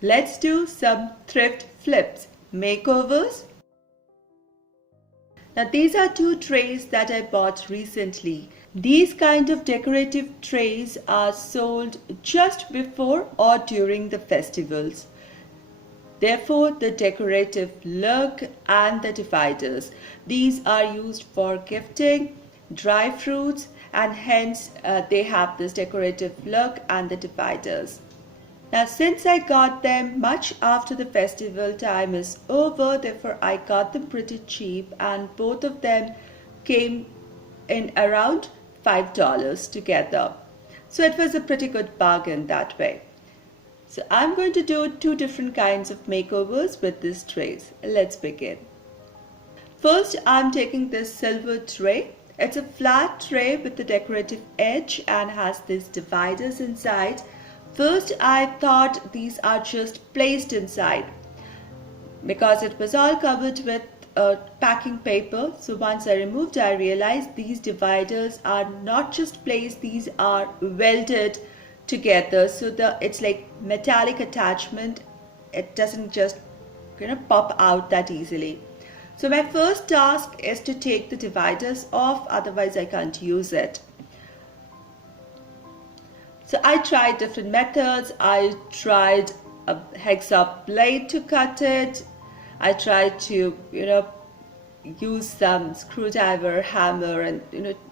Let's do some thrift flips, makeovers. Now these are two trays that I bought recently. These kind of decorative trays are sold just before or during the festivals. Therefore, the decorative look and the dividers. These are used for gifting, dry fruits, and hence they have this decorative look and the dividers. Now since I got them much after the festival time is over, therefore I got them pretty cheap, and both of them came in around $5 together. So it was a pretty good bargain that way. So I'm going to do two different kinds of makeovers with these trays. Let's begin. First, I'm taking this silver tray. It's a flat tray with the decorative edge and has these dividers inside. First, I thought these are just placed inside because it was all covered with packing paper. So once I removed, I realized these dividers are not just placed, these are welded together, so it's like metallic attachment. It doesn't just pop out that easily. So my first task is to take the dividers off, otherwise I can't use it. So I tried different methods. I tried a hex-up blade to cut it. I tried to use some screwdriver, hammer, and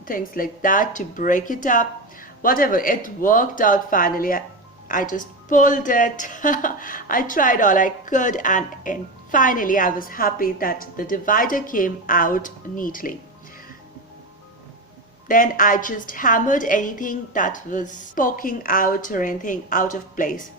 things like that to break it up. Whatever, it worked out finally. I just pulled it. I tried all I could, and finally I was happy that the divider came out neatly. Then I just hammered anything that was poking out or anything out of place.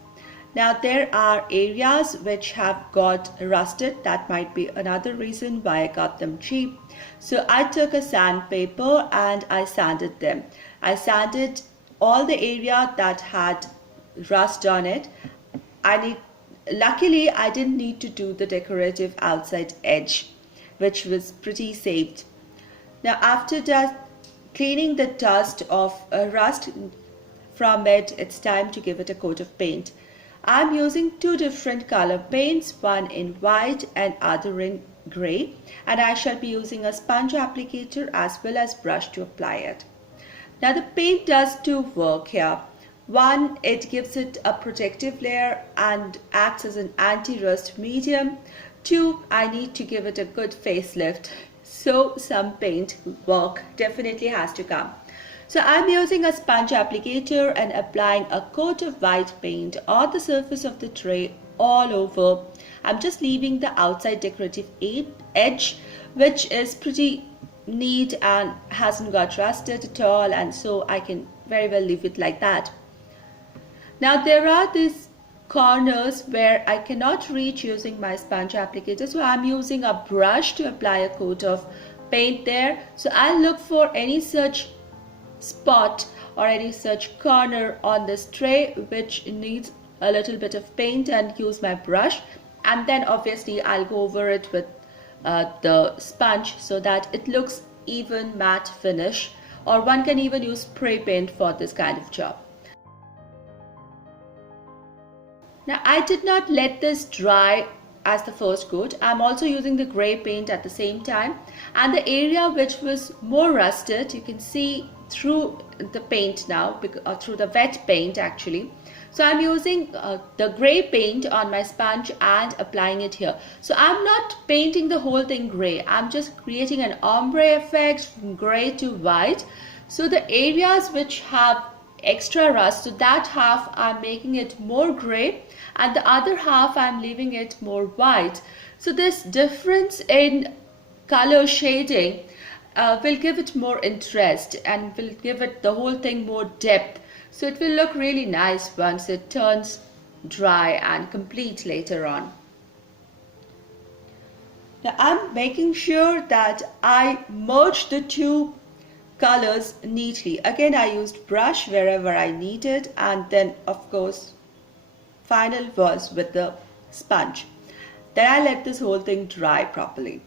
Now there are areas which have got rusted. That might be another reason why I got them cheap. So I took a sandpaper and I sanded them. I sanded all the area that had rust on it. Luckily I didn't need to do the decorative outside edge, which was pretty saved. Now after that, cleaning the dust of rust from it, it's time to give it a coat of paint. I'm using two different color paints, one in white and other in gray, and I shall be using a sponge applicator as well as brush to apply it. Now the paint does two work here. One, it gives it a protective layer and acts as an anti-rust medium. Two, I need to give it a good facelift. So some paint work definitely has to come. So I'm using a sponge applicator and applying a coat of white paint on the surface of the tray all over. I'm just leaving the outside decorative edge, which is pretty neat and hasn't got rusted at all, and so I can very well leave it like that. Now there are these corners where I cannot reach using my sponge applicator, so I'm using a brush to apply a coat of paint there. So I'll look for any such spot or any such corner on this tray which needs a little bit of paint and use my brush, and then obviously I'll go over it with the sponge so that it looks even matte finish, or one can even use spray paint for this kind of job. Now I did not let this dry as the first coat. I'm also using the gray paint at the same time, and the area which was more rusted, you can see through the paint now, through the wet paint actually. So I'm using the gray paint on my sponge and applying it here. So I'm not painting the whole thing gray. I'm just creating an ombre effect from gray to white. So the areas which have extra rust, so that half I'm making it more gray and the other half I'm leaving it more white. So this difference in color shading will give it more interest and will give it the whole thing more depth. So it will look really nice once it turns dry and complete later on. Now I'm making sure that I merge the two colors neatly. Again, I used brush wherever I needed, and then of course final was with the sponge. Then I let this whole thing dry properly.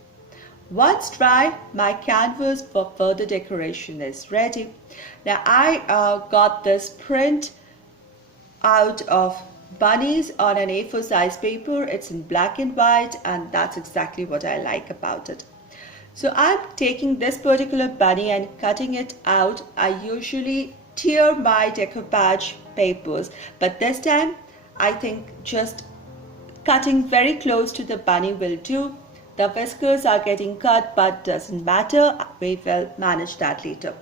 Once dry, my canvas for further decoration is ready. Now I got this print out of bunnies on an A4 size paper. It's in black and white, and that's exactly what I like about it. So I'm taking this particular bunny and cutting it out. I usually tear my decoupage papers, but this time I think just cutting very close to the bunny will do. The whiskers are getting cut, but doesn't matter. We will manage that later.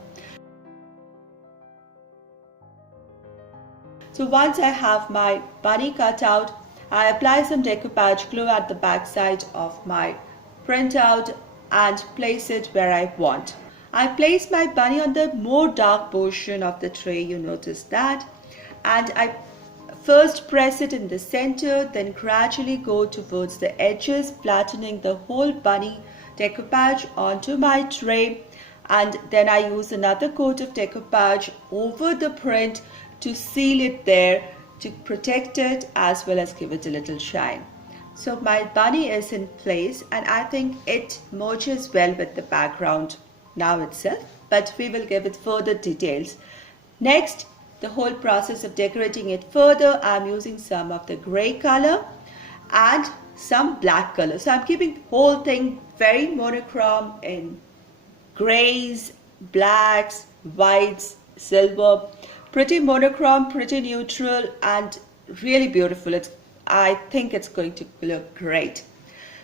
So once I have my bunny cut out, I apply some decoupage glue at the back side of my printout and place it where I want. I place my bunny on the more dark portion of the tray, you notice that, and I first press it in the center, then gradually go towards the edges, flattening the whole bunny decoupage onto my tray, and then I use another coat of decoupage over the print to seal it there, to protect it as well as give it a little shine. So my bunny is in place, and I think it merges well with the background now itself, but we will give it further details. Next, the whole process of decorating it further, I'm using some of the gray color and some black color. So I'm keeping the whole thing very monochrome in grays, blacks, whites, silver. Pretty monochrome, pretty neutral, and really beautiful. I think it's going to look great.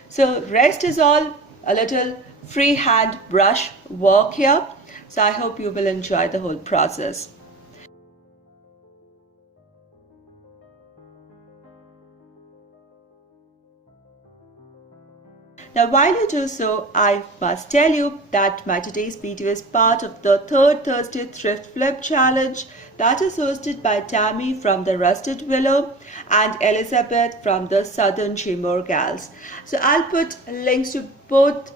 So rest is all a little freehand brush work here. So I hope you will enjoy the whole process. Now while you do so, I must tell you that my today's video is part of the third Thursday Thrift Flip Challenge that is hosted by Tammy from the Rusted Willow and Elizabeth from the Southern Shimmer Gals. So I'll put links to both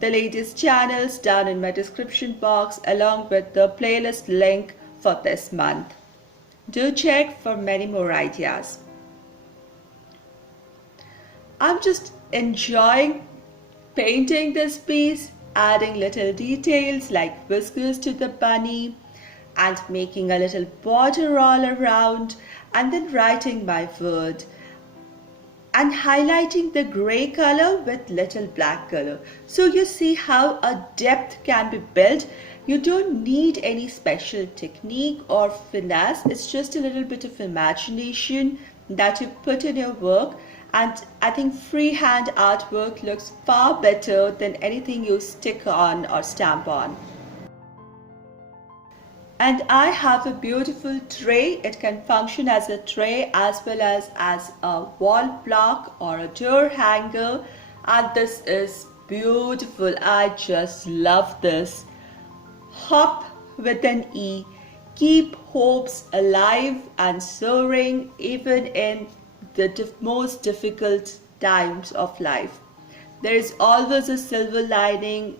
the ladies' channels down in my description box along with the playlist link for this month. Do check for many more ideas. I'm just enjoying painting this piece, adding little details like whiskers to the bunny and making a little border all around, and then writing my word and highlighting the gray color with little black color. So you see how a depth can be built. You don't need any special technique or finesse. It's just a little bit of imagination that you put in your work. And I think freehand artwork looks far better than anything you stick on or stamp on. And I have a beautiful tray. It can function as a tray as well as a wall block or a door hanger. And this is beautiful. I just love this. Hop with an E. Keep hopes alive and soaring even in the most difficult times of life. There is always a silver lining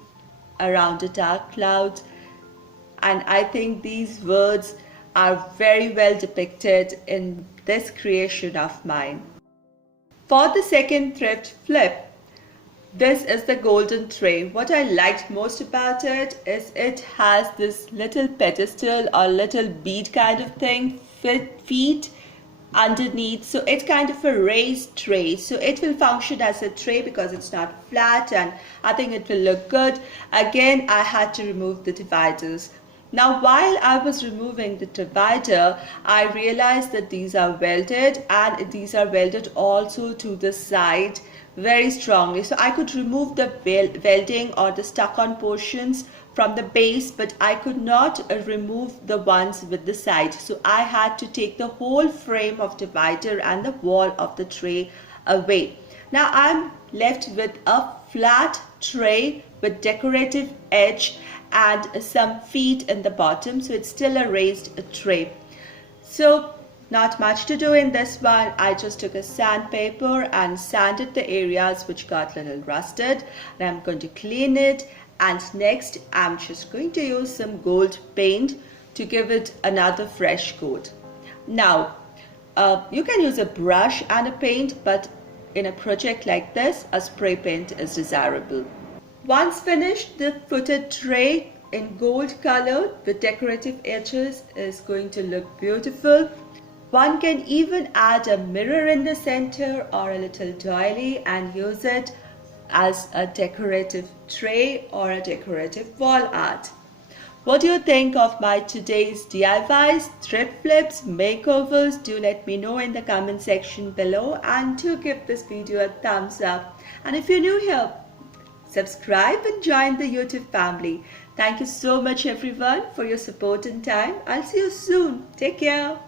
around a dark cloud, and I think these words are very well depicted in this creation of mine. For the second thrift flip, this is the golden tray. What I liked most about it is it has this little pedestal or little bead kind of thing, feet underneath, so it's kind of a raised tray, so it will function as a tray because it's not flat, and I think it will look good. Again, I had to remove the dividers. Now while I was removing the divider, I realized that these are welded, and these are welded also to the side very strongly, so I could remove the welding or the stuck on portions from the base, but I could not remove the ones with the side. So I had to take the whole frame of divider and the wall of the tray away. Now I'm left with a flat tray with decorative edge and some feet in the bottom, so it's still a raised tray. So not much to do in this one. I just took a sandpaper and sanded the areas which got a little rusted, and I'm going to clean it. And next I'm just going to use some gold paint to give it another fresh coat. Now you can use a brush and a paint, but in a project like this a spray paint is desirable. Once finished, the footed tray in gold color with decorative edges is going to look beautiful. One can even add a mirror in the center or a little doily and use it as a decorative tray or a decorative wall art. What do you think of my today's DIYs, thrift flips, makeovers? Do let me know in the comment section below, and do give this video a thumbs up. And if you're new here, subscribe and join the YouTube family. Thank you so much everyone for your support and time. I'll see you soon. Take care.